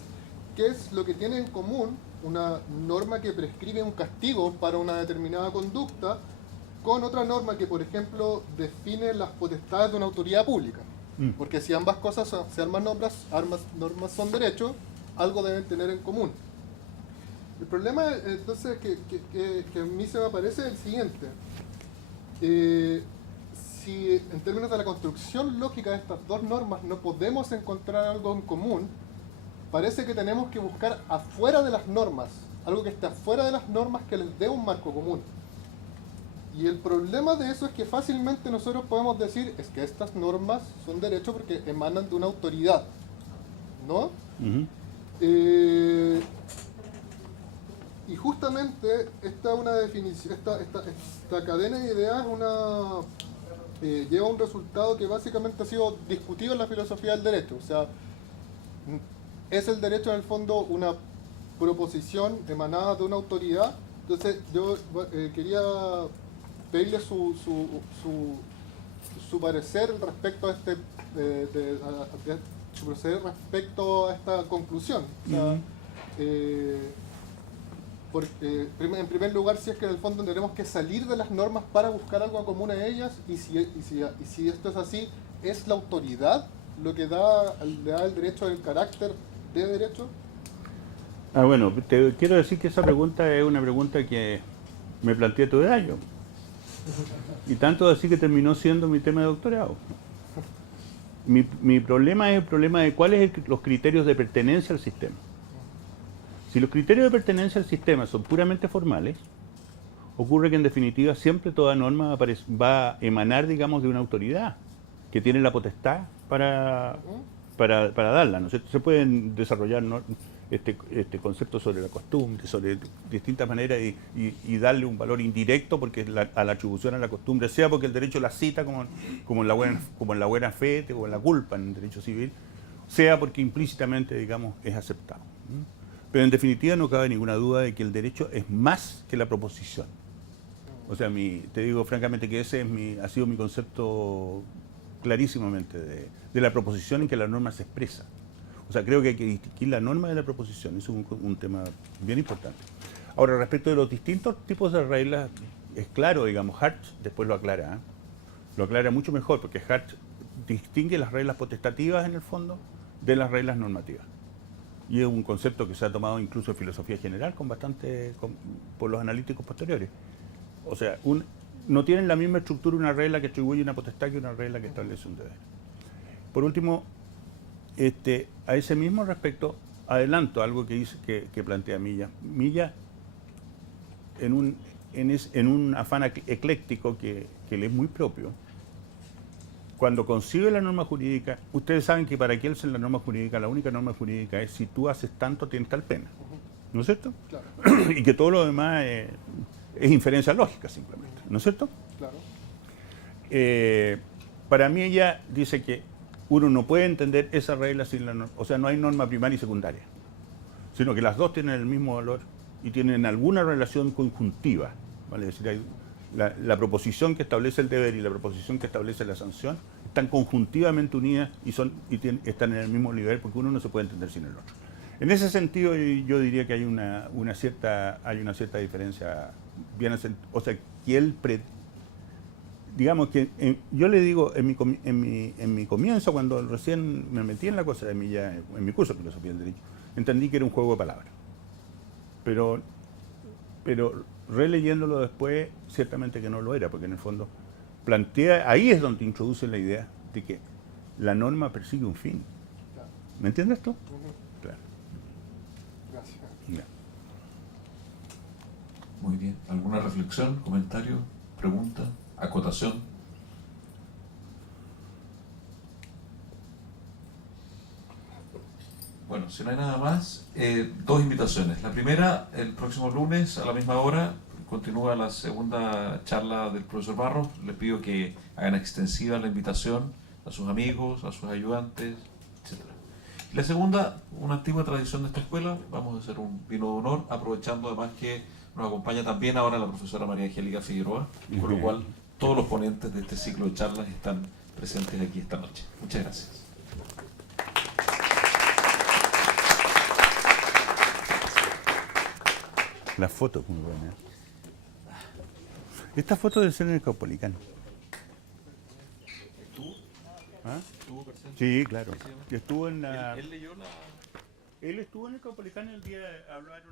¿qué es lo que tiene en común una norma que prescribe un castigo para una determinada conducta con otra norma que, por ejemplo, define las potestades de una autoridad pública? Porque si ambas cosas, si ambas normas son derechos, algo deben tener en común. El problema, entonces, que a mí se me aparece es el siguiente. Si en términos de la construcción lógica de estas dos normas no podemos encontrar algo en común, parece que tenemos que buscar afuera de las normas, algo que esté afuera de las normas que les dé un marco común. Y el problema de eso es que fácilmente nosotros podemos decir es que estas normas son derechos porque emanan de una autoridad, ¿no? Y justamente esta una definición, esta cadena de ideas lleva a un resultado que básicamente ha sido discutido en la filosofía del derecho. O sea, es el derecho en el fondo una proposición emanada de una autoridad. Entonces yo quería pedirle su parecer respecto a su proceder respecto a esta conclusión. O sea, porque, en primer lugar, si es que en el fondo tenemos que salir de las normas para buscar algo común a ellas, y si esto es así, ¿es la autoridad lo que le da el derecho el carácter de derecho? Bueno, te quiero decir que esa pregunta es una pregunta que me planteé todo el año. Y tanto así que terminó siendo mi tema de doctorado. Mi problema es el problema de cuáles son los criterios de pertenencia al sistema. Si los criterios de pertenencia al sistema son puramente formales, ocurre que en definitiva siempre toda norma va a emanar, digamos, de una autoridad que tiene la potestad para darla, ¿no es cierto? Se pueden desarrollar conceptos sobre la costumbre, sobre distintas maneras y darle un valor indirecto porque a la atribución a la costumbre, sea porque el derecho la cita como en la buena fe o en la culpa en el derecho civil, sea porque implícitamente, digamos, es aceptado. Pero en definitiva no cabe ninguna duda de que el derecho es más que la proposición. O sea, te digo francamente que ese ha sido mi concepto clarísimamente de la proposición en que la norma se expresa. O sea, creo que hay que distinguir la norma de la proposición, eso es un tema bien importante. Ahora, respecto de los distintos tipos de reglas, es claro, digamos, Hartz después lo aclara, ¿eh? Lo aclara mucho mejor, porque Hartz distingue las reglas potestativas en el fondo de las reglas normativas. Y es un concepto que se ha tomado incluso en filosofía general por los analíticos posteriores. O sea, no tienen la misma estructura una regla que atribuye una potestad que una regla que establece un deber. Por último, a ese mismo respecto, adelanto algo que plantea Milla. Milla, en un afán ecléctico que le es muy propio, cuando concibe la norma jurídica, ustedes saben que para Kelsen la norma jurídica, la única norma jurídica es si tú haces tanto, tienes tal pena. ¿No es cierto? Claro. Y que todo lo demás es inferencia lógica simplemente. ¿No es cierto? Claro. Para mí ella dice que uno no puede entender esa regla sin la norma. O sea, no hay norma primaria y secundaria, sino que las dos tienen el mismo valor y tienen alguna relación conjuntiva. ¿Vale? Es decir, hay la proposición que establece el deber y la proposición que establece la sanción están conjuntivamente unidas y están en el mismo nivel, porque uno no se puede entender sin el otro. En ese sentido, yo diría que hay una cierta diferencia. O sea, que digamos que yo le digo, en mi comienzo, cuando recién me metí en la cosa de Milla, en mi curso de filosofía del derecho, entendí que era un juego de palabras. Pero releyéndolo después, ciertamente que no lo era, porque en el fondo ahí es donde introduce la idea de que la norma persigue un fin. Claro. ¿Me entiendes tú? Ujú. Claro. Gracias. Ya. Muy bien. ¿Alguna reflexión, comentario, pregunta, acotación? Bueno, si no hay nada más, dos invitaciones. La primera, el próximo lunes a la misma hora, continúa la segunda charla del profesor Barros. Les pido que hagan extensiva la invitación a sus amigos, a sus ayudantes, etc. Y la segunda, una antigua tradición de esta escuela, vamos a hacer un vino de honor, aprovechando además que nos acompaña también ahora la profesora María Angélica Figueroa, con lo cual todos los ponentes de este ciclo de charlas están presentes aquí esta noche. Muchas gracias. La foto es muy buena. Esta foto debe ser en el Caupolicán. ¿Ah? ¿Estuvo presente? Sí, claro. Estuvo en la... Él leyó la... Él estuvo en el Caupolicán el día de hablar.